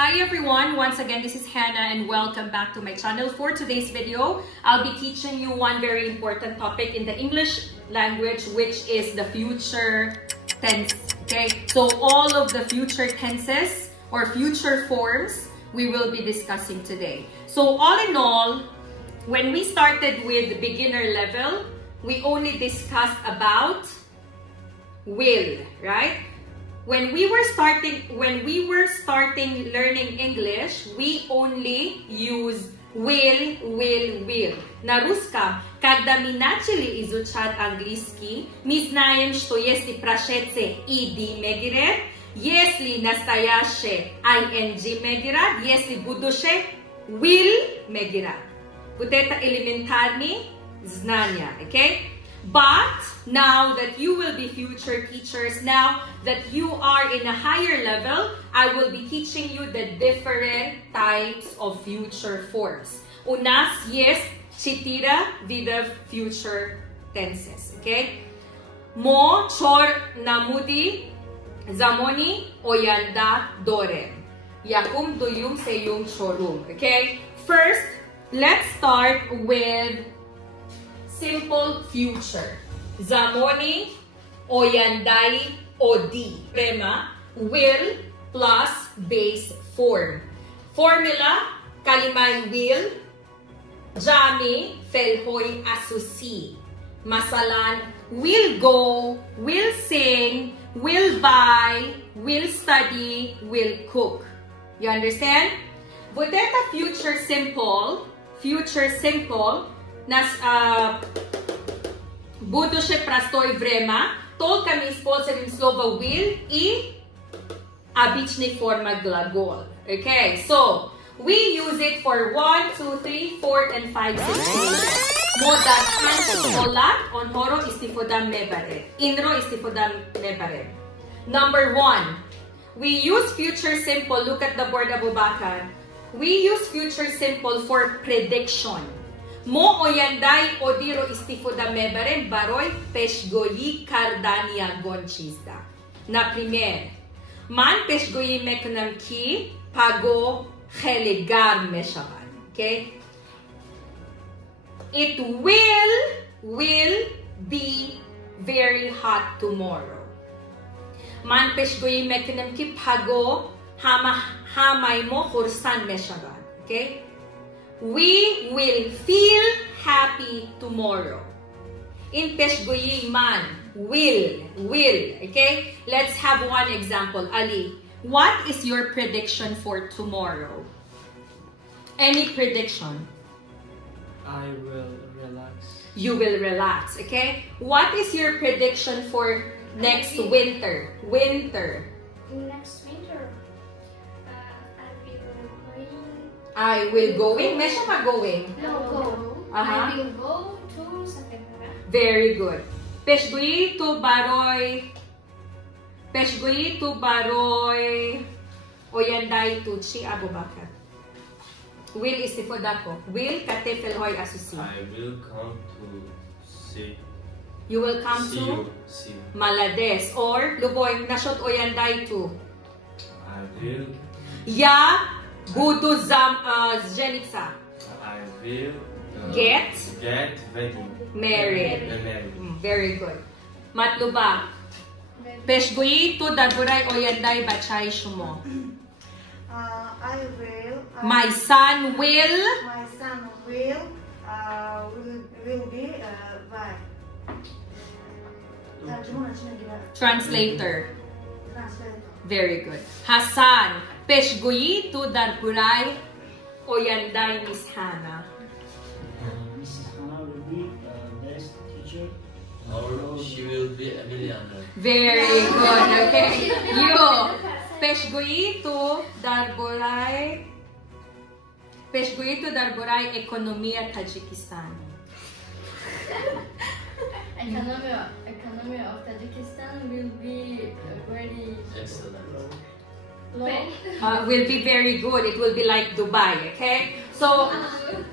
Hi everyone, once again this is Hannah and welcome back to my channel. For today's video, I'll be teaching you one very important topic in the English language, which is the future tense. Okay, so all of the future tenses or future forms we will be discussing today. So all in all, when we started with beginner level, we only discussed about will, right? When we were starting learning English, we only use will. Наруска, когда мы начали изучать английский, мы знаем, что если прошедшее ed мегирет, если настоящее ing мегират, если будущее will мегират. Вот это элементарные знания, okay? But now that you will be future teachers, now that you are in a higher level, I will be teaching you the different types of future forms. У нас есть 4 видов future tenses, okay? Мо, чор, намуди, замони, оянда, дорем. Якум, дуюм, сеюм, чорум, okay? First, let's start with simple future. Zamoni, oyandai, odi. Prema, will plus base form. Formula, kalimay will, jami, felhoy, asusi. Masalan, will go, will sing, will buy, will study, will cook. You understand? With that future simple, nas будущее простое время, только мы используем слово will и обычная форма глагол. Okay, so we use it for 1, 2, 3, 4, and 5 situations. Modal antipolat on horo istifodam mebare. Inro istifodam mebare. Number 1, we use future simple. Look at the board, Abubakar. We use future simple for prediction. Mo oyanday odiro istifodam mebare baroy peshgoyi kardania gonchizda. Na primer, man peshgoyi mekunam ki pago kheligar meshavan. Okay? It will be very hot tomorrow. Man peshgoyi mekunam ki pago hamay mo khursan meshavan. Okay? We will feel happy tomorrow. In peshgoyi man, will, okay? Let's have one example. Ali, what is your prediction for tomorrow? Any prediction? I will relax. You will relax, okay? What is your prediction for next winter? Next winter, I will going. May siya mag-going? No, go. I will go to Saketara. Very good. Peshgui to baroy. Oyanday to chi Abubakar. Will istifodako. Will katefel hoy asusi. I will come to see. You will come see to you. See. Malades. Or luboy nashot oyanday to. I will. Ya budu zeniksa. I will Get wedding. married. Married. Very good. Matluba. Peshgui to darburay oyanday bachay shumo. I will. My son will. My son will be what? Translator. Translator. Very good. Hassan. Peshgui to darburay oyanday Miss Hannah. Mrs. Hannah will be best teacher. Or she will be a millionaire. Very good. Okay. You. Peshgui to darburay ekonomiya Tajikistan. Economy of Tajikistan will be very Excellent. low. Will be very good. It will be like Dubai, okay? So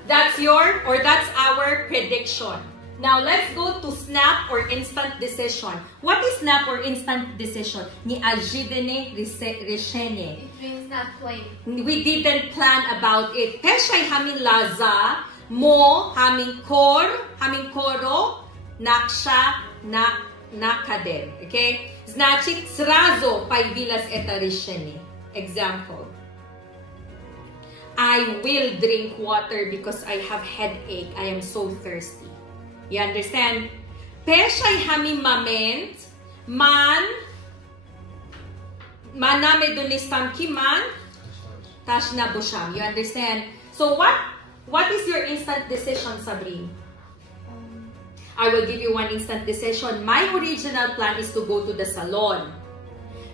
that's our prediction. Now, let's go to snap or instant decision. What is snap or instant decision? Nieожиданное решение. It means not plain. We didn't plan about it. Peshay hamin laza, mo hamin koro, naksha, nakadem. Okay? Значит, сразу появилось это решение. Example. I will drink water because I have headache. I am so thirsty. You understand? Peshay hamin moment, maname dunistam kiman, tashna busham. You understand? So what is your instant decision, Sabrine? I will give you one instant decision. My original plan is to go to the salon.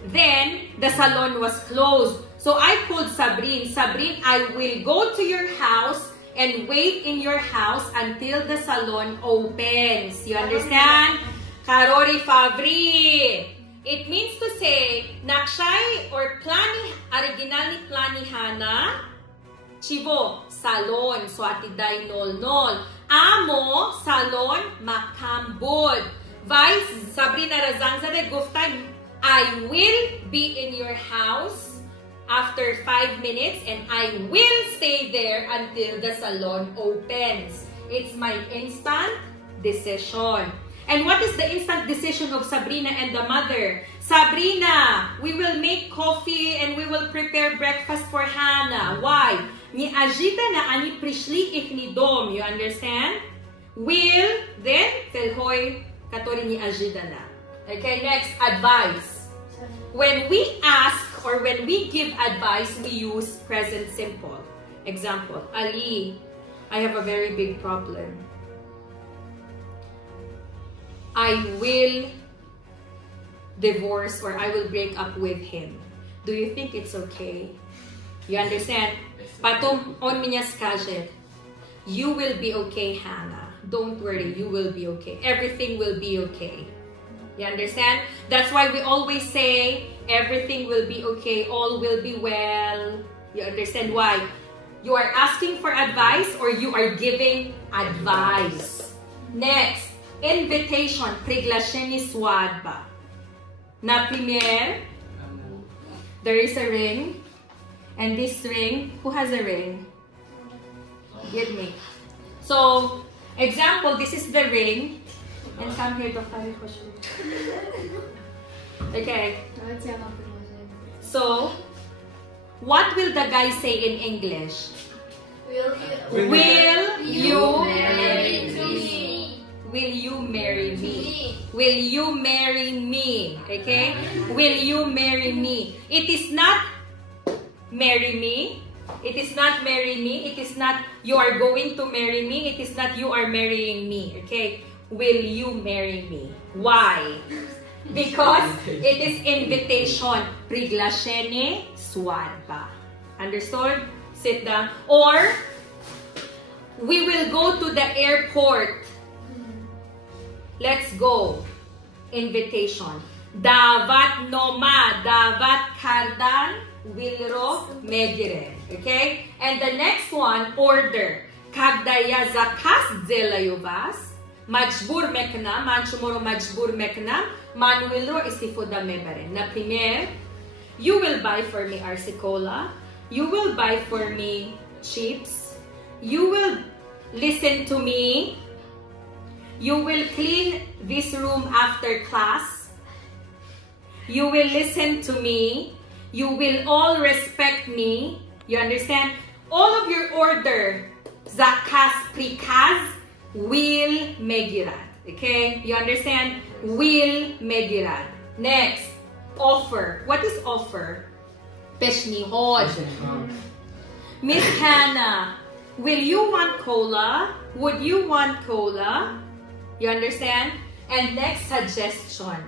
Then, the salon was closed. So I called Sabrine. Sabrine, I will go to your house and wait in your house until the salon opens. You understand? Karori Fabri. It means to say, nakshay or originally planihana, chivo, salon, so atiday nol. Amo, salon, makambod. Vice, Sabrina Razanzare Gufta, I will be in your house after 5 minutes and I will stay there until the salon opens. It's my instant decision. And what is the instant decision of Sabrina and the mother? Sabrina, we will make coffee and we will prepare breakfast for Hannah. Why? Ni ajita na ani prishli ik ni dom. You understand? Will, then, felhoy, katori ni ajita na. Okay, next, advice. When we ask or when we give advice, we use present simple. Example, Ali, I have a very big problem. I will divorce or I will break up with him. Do you think it's okay? You understand? Patum on minya skajet. You will be okay, Hannah. Don't worry, you will be okay. Everything will be okay. You understand? That's why we always say, everything will be okay, all will be well. You understand why? You are asking for advice or you are giving advice. Next, invitation. Priglasheni swadba. Na premier, there is a ring. And this ring, who has a ring? Give me. So, example, this is the ring. And come here, Dr. Okay. So, what will the guy say in English? Will you marry me? Will you marry me? Will you marry me? Okay? Will you marry me? It is not marry me. It is not marry me. It is not you are going to marry me. It is not you are marrying me. Okay? Will you marry me? Why? Because it is invitation. Priglashene swadba. Understood? Sit down. Or, we will go to the airport. Let's go. Invitation. Davat noma, davat kardan, wilro megire. Okay? And the next one, order. Kagdaya zakas zelayuvas. Majbur mekna, manchumoro majbur mekna, manuilro istifoda mebare. Na primer, you will buy for me arsicola, you will buy for me chips, you will listen to me, you will clean this room after class, you will listen to me, you will all respect me. You understand? All of your order, zakas prikaz, will megirat. Okay? You understand? Will megirat. Next, offer. What is offer? Peshnihod. Miss Hannah, will you want cola? Would you want cola? You understand? And next, suggestion.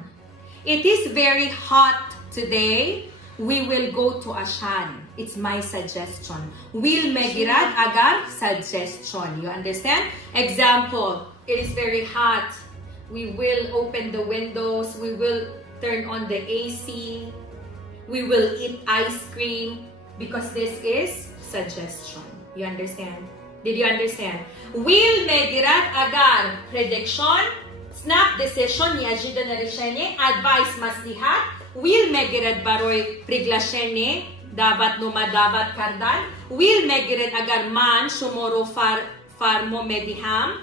It is very hot today. We will go to Ashan. It's my suggestion. Will megirat agar suggestion. You understand? Example, it is very hot. We will open the windows. We will turn on the AC. We will eat ice cream because this is suggestion. You understand? Did you understand? Will megirat agar prediction, snap decision niajida na решение, advice maslihat, will megirat baroy priglashene, davat no madavat kardan, will megirat agar man shumoro farmo mediham,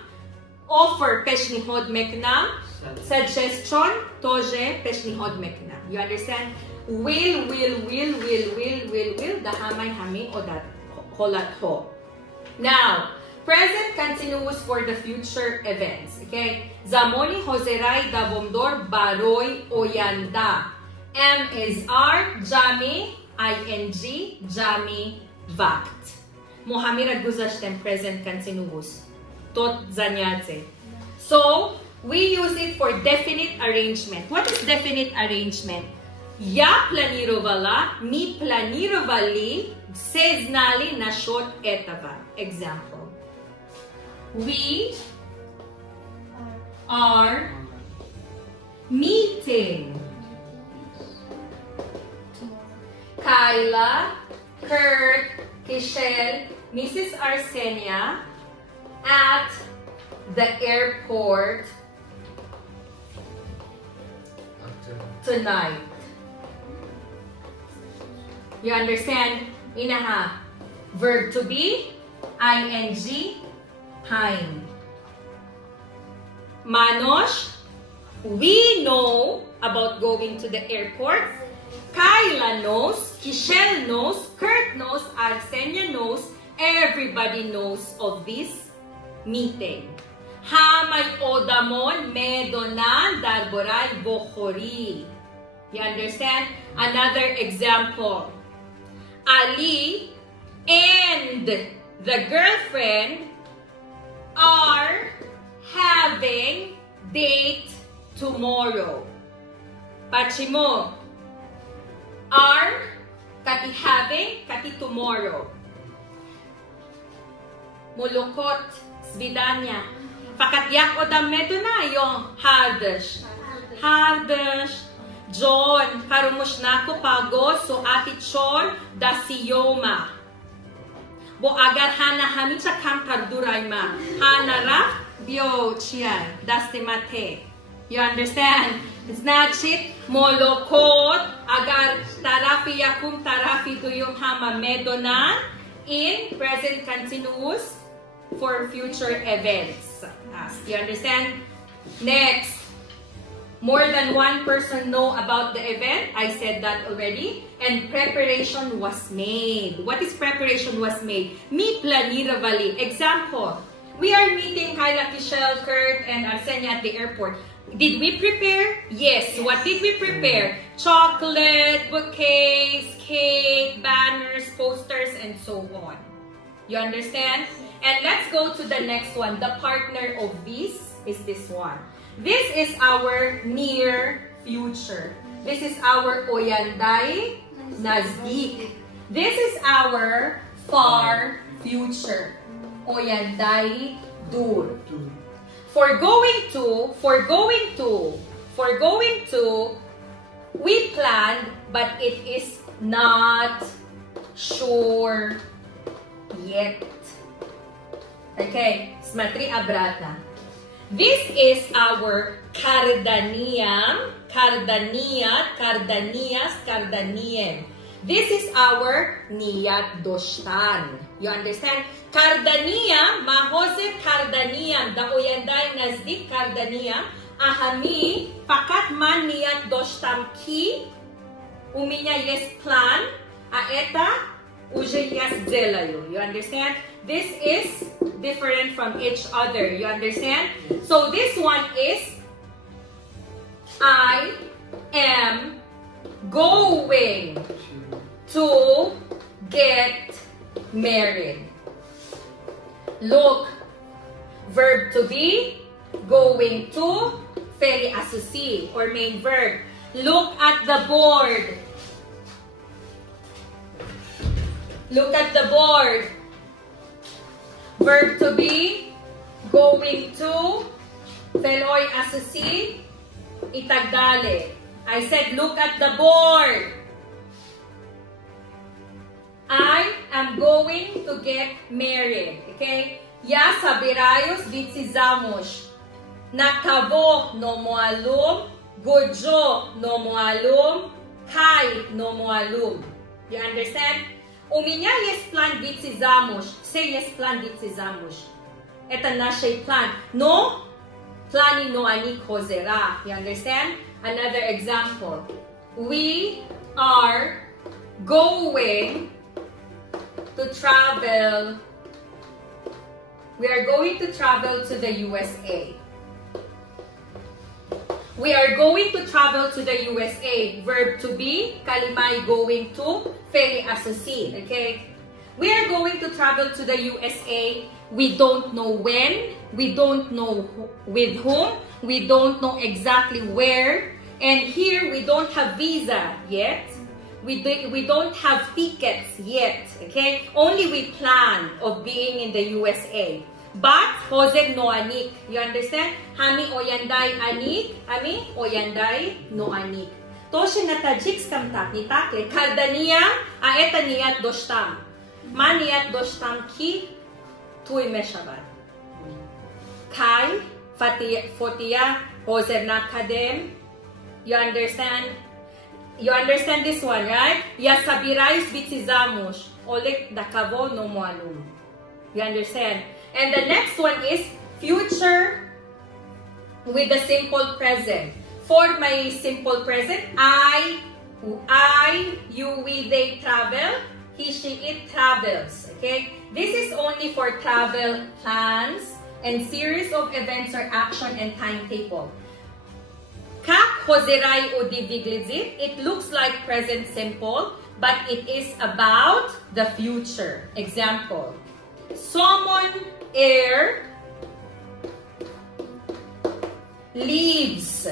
offer peshnihod meknam, suggestion toje peshnihod meknam. You understand? Will, dahamay hami odat holat ho. Now, present continuous for the future events. Okay? Zamoni hozerai davomdor baroy oyanda. M is R, jami, ing, jami, vakt. Muhamira guzashtem present continuous. Tot zanyatse. So, we use it for definite arrangement. What is definite arrangement? Я планировала, ми планировали, все знали насчет этого. Example. We are meeting Kyla, Kurt, Kishel, Mrs. Arsenia at the airport tonight. You understand? Inaha. Verb to be, ing, time. Manosh, we know about going to the airport. Kyla knows, Kishel knows, Kurt knows, Arsenia knows, everybody knows of this meeting. Hamay odamon medonan darboray bokhori. You understand? Another example. Ali and the girlfriend are having date tomorrow. Pachimo. Are kati having, kati tomorrow. Mulukot, svidanya. Fakatyak odam meduna yung hardash. Hardash. John, karumush na ko pago so ati chor da siyoma. Bo agar hana hamin sa kamtar duray ma. Hana raf bio chiyay. Daste mate. You understand? It's not shit. Molokot agar tarafi yakum tarafi duyum hama medonan in present continuous for future events. You understand? Next. More than one person know about the event. I said that already. And preparation was made. What is preparation was made? Mi planiravali. Example. We are meeting Kyla, Kishel, Kurt, and Arsenia at the airport. Did we prepare? Yes. What did we prepare? Chocolate, bouquets, cake, banners, posters, and so on. You understand? And let's go to the next one. The partner of this is this one. This is our near future. This is our oyanday nazdik. This is our far future. Oyanday dur. For going to, we planned, but it is not sure yet. Okay, smatri abrata. This is our kardaniyam, kardaniyat, kardanias, kardaniem. This is our niyat doshtan. You understand? Kardaniyam, mahose kardaniyam, da oyanday nazdik kardaniyam, ahami, pakat man niyat doshtam ki, uminya yes plan, aeta, uje yes zelayo. You understand? This is different from each other. You understand? So this one is I am going to get married. Look, verb to be, going to, very associate or main verb. Look at the board. Look at the board. Verb to be, going to, feloy associate, itagdale. I said look at the board. I am going to get married. Okay? Я собираюсь выйти замуж. На кого но муалум, годжо но муалум, кай но муалум. You understand? У меня есть план выйти замуж. Все есть план выйти замуж. Это наш план. Но плани но они хозера. You understand? Another example. We are going to travel. We are going to travel to the USA. We are going to travel to the USA. Verb to be, kalimay going to, very associate. Okay? We are going to travel to the USA. We don't know when. We don't know with whom. We don't know exactly where. And here we don't have visa yet. We don't have tickets yet. Okay? Only we plan of being in the USA. But Jose no anik. You understand? Hami oyanday anik. Ami oyanday no anik. Toshe natajik skamtak ni takle. Kardania aeta niyat doshtam. Maniyat doshtam ki tuy meshabat. Kai fotia Jose nakadem. You understand? You understand this one, right? Ya sabirayus bitizamos. Olik dakavo no mualum. You understand? And the next one is future with the simple present. For my simple present, you, we, they travel. He, she, it travels. Okay? This is only for travel plans and series of events or action and timetable. Kak hozerai o diviglizit. It looks like present simple, but it is about the future. Example. Someone air leaves,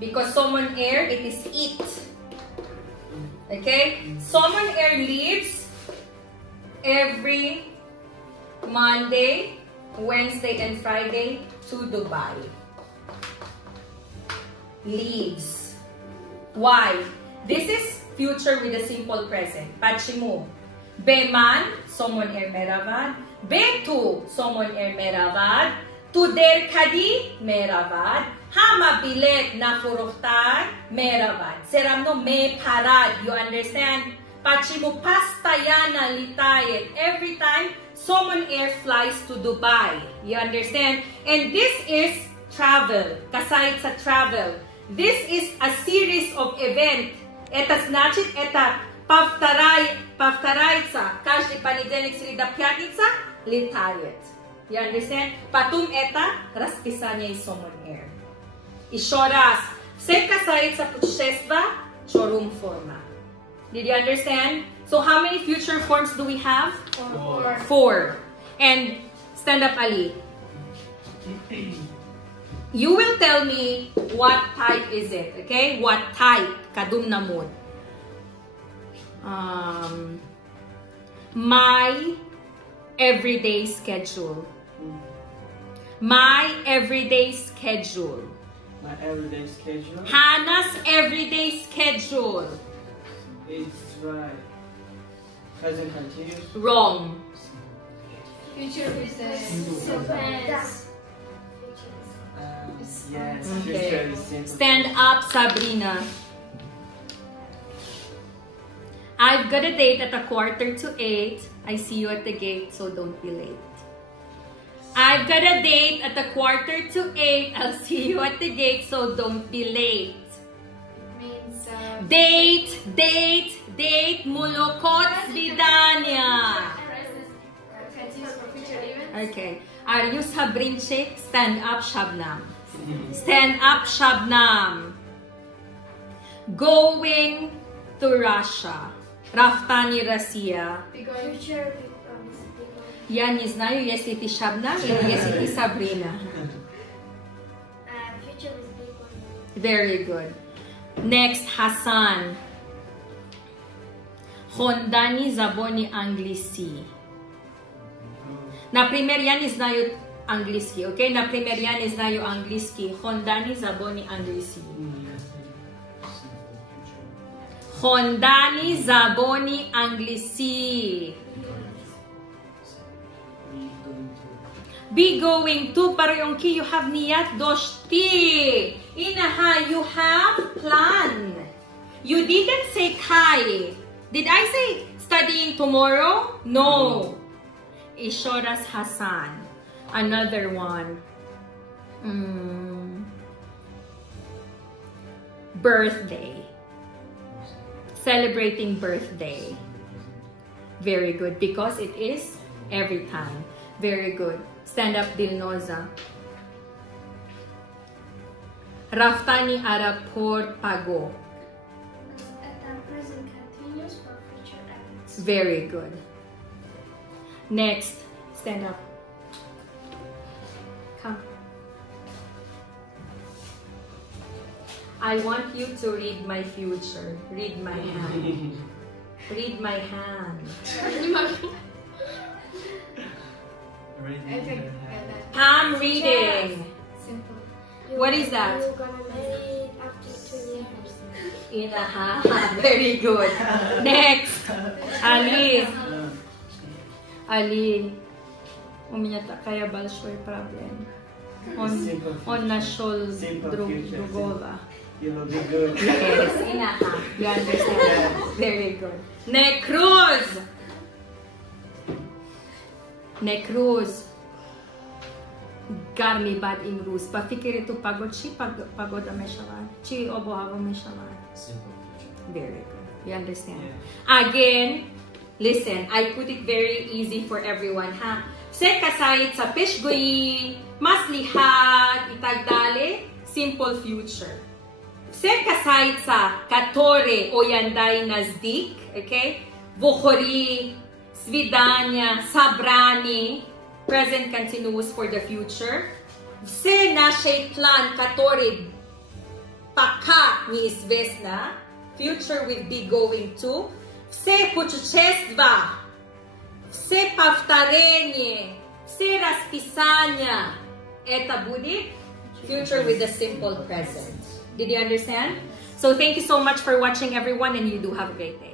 because someone air it is eat. Okay, someone air leaves every Monday, Wednesday and Friday to Dubai. Leaves. Why? This is future with a simple present. Pachimu. Beman, someone air meravad. Betu, someone air meravad. Tuder kadi, meravad. Hama bilet na furuhtar, meravad. Seramno me parad. You understand? Pachimu pastayana litayet. Every time someone air flies to Dubai. You understand? And this is travel. Kasait sa travel. This is a series of event. Eta значит, это повторяется каждый понедельник, среда, пятница, летает. You understand? Потом это расписание Someone Air. Еще раз. Все касается путешествия, шорум форма. Did you understand? So how many future forms do we have? 4. And stand up, Ali. You will tell me what type is it, okay? What type? Kadum namod. My everyday schedule. My everyday schedule. My everyday schedule. Hannah's everyday schedule. It's right. Present continuous. Wrong. Future with the simple tense. Yes, Okay. future is simple. Stand up, Sabrina. I've got a date at 7:45. I see you at the gate, so don't be late. I've got a date at 7:45. I'll see you at the gate, so don't be late. Means Date, mulukot vidanya. continuous for future events. Okay. Are you Sabrinchik? Stand up, Shabnam. Stand up, Shabnam. Going to Russia. Raftani Россия. Future Я не знаю, если ты Shabnam или если ты Sabrina. future with big one. Very good. Next, Hassan. Hondani Zamoni английский. Например, я не знаю английский, окей? Например, я не знаю английский. Hondani Zamoni английский. Хондані, Замони, англійські. Be going to, pero yung ki, you have niyat doshti. Inaha, you have plan. You didn't say kai. Did I say studying tomorrow? No. Ishoras Hassan. Another one. Birthday. Celebrating birthday. Very good, because it is every time. Very good. Stand up, Dilnoza. Raftani Araport Pago. At the present continuous for future acts. Very good. Next, stand up. Come. I want you to read my future. Read my hand. Read my hand. I'm reading. Simple. What is that? You're gonna marry after 2 years. Inaha. Very good. Next. Ali. Ali. Uminyata kaya balshoy problem. On nashol drugova. You will be good. Yes, inaha. You understand? Very good. Necruz. Necruz. Garmi bad in Rus. Pa fikir itu pagod chi pagod ameshawan. Chi obohago meshawan. Simple future. Very good. You understand? Again, listen. I put it very easy for everyone, ha? Se kasayit sa peshgoyi, mas lihat, itagdale, simple future. Se kasayit sa katore oyanday nazdik, okay? Vukhori, svidanya, sabrani, present continuous for the future. Se nashay plan katore paka ni izvesna, future will be going to. Все путешества, все повторения, все расписания. Это будет future with the simple present. Did you understand? So thank you so much for watching, everyone, and you do have a great day.